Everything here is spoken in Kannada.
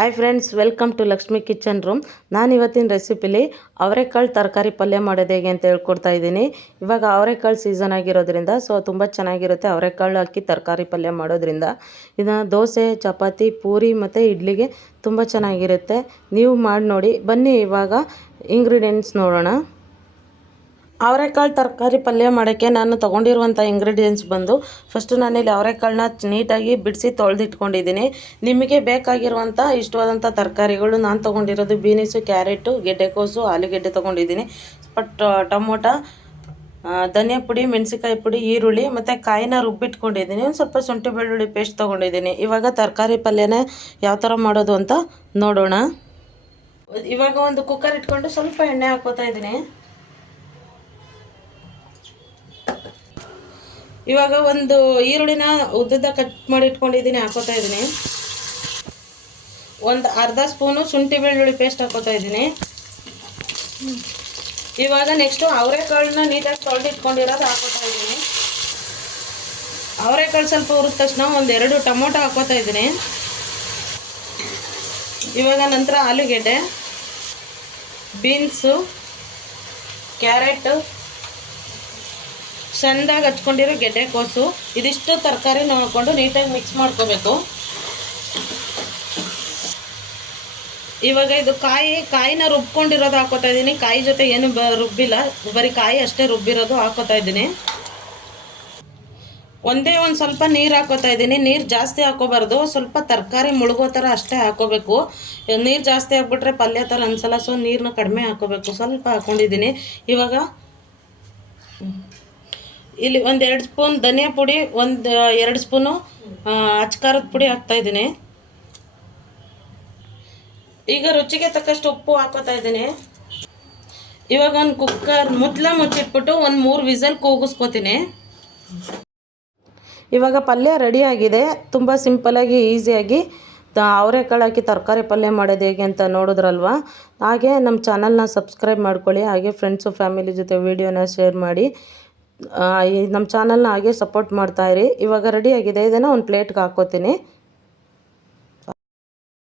Hi friends welcome to Lakshmi kitchen room ನಾನು ಇವತ್ತಿನ ರೆಸಿಪಿಲಿ ಅವರೆಕಾಳು ತರಕಾರಿ ಪಲ್ಯ ಮಾಡೋದು ಹೇಗೆ ಅಂತ ಹೇಳ್ಕೊಡ್ತಾ ಇದ್ದೀನಿ. ಇವಾಗ ಅವರೆಕಾಳು ಸೀಸನ್ ಆಗಿರೋದ್ರಿಂದ ಸೊ ತುಂಬ ಚೆನ್ನಾಗಿರುತ್ತೆ ಅವರೆಕಾಳು ಹಾಕಿ ತರಕಾರಿ ಪಲ್ಯ ಮಾಡೋದ್ರಿಂದ. ಇದನ್ನು ದೋಸೆ, ಚಪಾತಿ, ಪೂರಿ ಮತ್ತು ಇಡ್ಲಿಗೆ ತುಂಬ ಚೆನ್ನಾಗಿರುತ್ತೆ. ನೀವು ಮಾಡಿ ನೋಡಿ ಬನ್ನಿ ಇವಾಗ ಇಂಗ್ರೀಡಿಯೆಂಟ್ಸ್ ನೋಡೋಣ. ಅವರೆಕಾಳು ತರಕಾರಿ ಪಲ್ಯ ಮಾಡೋಕ್ಕೆ ನಾನು ತೊಗೊಂಡಿರುವಂಥ ಇಂಗ್ರೀಡಿಯೆಂಟ್ಸ್ ಬಂದು ಫಸ್ಟು ನಾನಿಲ್ಲಿ ಅವರೆಕಾಳನ್ನ ನೀಟಾಗಿ ಬಿಡಿಸಿ ತೊಳೆದಿಟ್ಕೊಂಡಿದ್ದೀನಿ. ನಿಮಗೆ ಬೇಕಾಗಿರುವಂಥ ಇಷ್ಟವಾದಂಥ ತರಕಾರಿಗಳು ನಾನು ತೊಗೊಂಡಿರೋದು ಬೀನಿಸು, ಕ್ಯಾರೆಟು, ಗೆಡ್ಡೆಕೋಸು, ಆಲೂಗೆಡ್ಡೆ ತೊಗೊಂಡಿದ್ದೀನಿ. ಬಟ್ ಟೊಮೊಟ ಧನಿಯಾ ಪುಡಿ ಮೆಣಸಿಕಾಯಿ ಪುಡಿ, ಈರುಳ್ಳಿ ಮತ್ತು ಕಾಯಿನ ರುಬ್ಬಿಟ್ಕೊಂಡಿದ್ದೀನಿ. ಒಂದು ಸ್ವಲ್ಪ ಶುಂಠಿ ಬೆಳ್ಳುಳ್ಳಿ ಪೇಸ್ಟ್ ತೊಗೊಂಡಿದ್ದೀನಿ. ಇವಾಗ ತರಕಾರಿ ಪಲ್ಯನ ಯಾವ ಥರ ಮಾಡೋದು ಅಂತ ನೋಡೋಣ. ಇವಾಗ ಒಂದು ಕುಕ್ಕರ್ ಇಟ್ಕೊಂಡು ಸ್ವಲ್ಪ ಎಣ್ಣೆ ಹಾಕೋತಾ ಇದ್ದೀನಿ. ಇವಾಗ ಒಂದು ಈರುಳ್ಳಿನ ಉದ್ದುದ್ದ ಕಟ್ ಮಾಡಿ ಇಟ್ಕೊಂಡಿದ್ದೀನಿ, ಹಾಕೋತಾ ಇದ್ದೀನಿ. ಒಂದು ಅರ್ಧ ಸ್ಪೂನು ಶುಂಠಿ ಬೆಳ್ಳುಳ್ಳಿ ಪೇಸ್ಟ್ ಹಾಕೋತಾ ಇದ್ದೀನಿ. ಇವಾಗ ನೆಕ್ಸ್ಟು ಅವರೆಕಾಳನ್ನ ನೀಟಾಗಿ ತೊಳೆದಿಟ್ಕೊಂಡಿರೋದು ಹಾಕೋತಾ ಇದ್ದೀನಿ. ಅವರೆಕಾಳು ಸ್ವಲ್ಪ ಹುರಿದ ತಕ್ಷಣ ಒಂದು ಎರಡು ಟೊಮೊಟೊ ಹಾಕೋತಾ ಇದ್ದೀನಿ. ಇವಾಗ ನಂತರ ಆಲೂಗೆಡ್ಡೆ, ಬೀನ್ಸು, ಕ್ಯಾರೆಟು ಸಣ್ಣದಾಗಿ ಹಚ್ಕೊಂಡಿರೋ ಗೆಡ್ಡೆಕೋಸು ಇದಿಷ್ಟು ತರಕಾರಿ ನೋಡಿಕೊಂಡು ನೀಟಾಗಿ ಮಿಕ್ಸ್ ಮಾಡ್ಕೋಬೇಕು. ಇವಾಗ ಇದು ಕಾಯಿ, ಕಾಯಿನ ರುಬ್ಕೊಂಡಿರೋದು ಹಾಕೋತಾ ಇದ್ದೀನಿ. ಕಾಯಿ ಜೊತೆ ಏನು ಬ ರುಬ್ಬಿಲ್ಲ. ಬರೀ ಕಾಯಿ ಅಷ್ಟೇ ರುಬ್ಬಿರೋದು ಹಾಕೋತಾ ಇದ್ದೀನಿ. ಒಂದೇ ಒಂದು ಸ್ವಲ್ಪ ನೀರು ಹಾಕೋತಾ ಇದ್ದೀನಿ. ನೀರು ಜಾಸ್ತಿ ಹಾಕೋಬಾರ್ದು. ಸ್ವಲ್ಪ ತರಕಾರಿ ಮುಳುಗೋ ಥರ ಅಷ್ಟೇ ಹಾಕೋಬೇಕು. ನೀರು ಜಾಸ್ತಿ ಹಾಕ್ಬಿಟ್ರೆ ಪಲ್ಯ ಥರ ಅನ್ಸಲ್ಲ. ಸೊ ನೀರನ್ನ ಕಡಿಮೆ ಹಾಕೋಬೇಕು. ಸ್ವಲ್ಪ ಹಾಕ್ಕೊಂಡಿದ್ದೀನಿ ಇವಾಗ ಇಲ್ಲಿ ಒಂದು ಎರಡು ಸ್ಪೂನ್ ಧನಿಯಾ ಪುಡಿ, ಒಂದು ಎರಡು ಸ್ಪೂನು ಅಚ್ಕಾರದ ಪುಡಿ ಹಾಕ್ತಾ ಇದ್ದೀನಿ. ಈಗ ರುಚಿಗೆ ತಕ್ಕಷ್ಟು ಉಪ್ಪು ಹಾಕೋತಾ ಇದ್ದೀನಿ. ಇವಾಗ ಒಂದು ಕುಕ್ಕರ್ ಮುಚ್ಚಲ ಮುಚ್ಚಿಟ್ಬಿಟ್ಟು ಒಂದು ಮೂರು ವಿಸಲ್ ಕೂಗಿಸ್ಕೋತೀನಿ. ಇವಾಗ ಪಲ್ಯ ರೆಡಿಯಾಗಿದೆ ತುಂಬ ಸಿಂಪಲಾಗಿ ಈಸಿಯಾಗಿ ಅವರೆಕಾಳು ಹಾಕಿ ತರಕಾರಿ ಪಲ್ಯ ಮಾಡೋದು ಹೇಗೆ ಅಂತ ನೋಡಿದ್ರಲ್ವ? ಹಾಗೆ ನಮ್ಮ ಚಾನಲ್ನ ಸಬ್ಸ್ಕ್ರೈಬ್ ಮಾಡ್ಕೊಳ್ಳಿ. ಹಾಗೆ ಫ್ರೆಂಡ್ಸು ಫ್ಯಾಮಿಲಿ ಜೊತೆ ವೀಡಿಯೋನ ಶೇರ್ ಮಾಡಿ. ನಮ್ಮ ಚಾನಲ್ನ ಹಾಗೆ ಸಪೋರ್ಟ್ ಮಾಡ್ತಾಯಿರಿ ಇವಾಗ ರೆಡಿಯಾಗಿದೆ ಇದನ್ನು ಒಂದು ಪ್ಲೇಟ್ಗೆ ಹಾಕೋತೀನಿ.